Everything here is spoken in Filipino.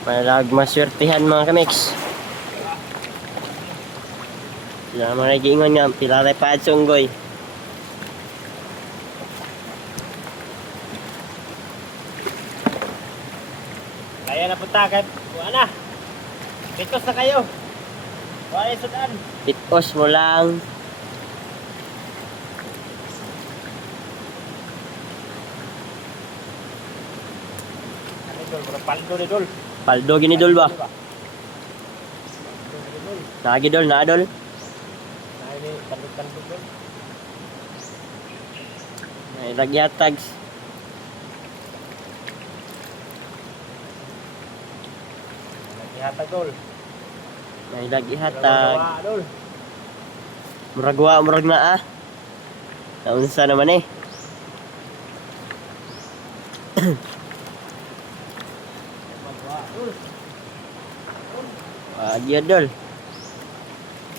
Malag maswertihan mga kamix. Sila mga giingon nga, pila rin pa at sunggoy. Kaya na punta kahit buwan na. Pitos na kayo. Buwan ay sudan. Pitos mo lang. Ano dol, mura paldo ni dol. Paldo gini dol ba? Nagi dol, na dol. Nah ini tanduk-tanduk dol. May lagyatags. Ihatag dol. May lagyihatag. Gawa dol. Muragwa, murag na ah. Naunsa naman eh. Gawa dol. Wag yun dol.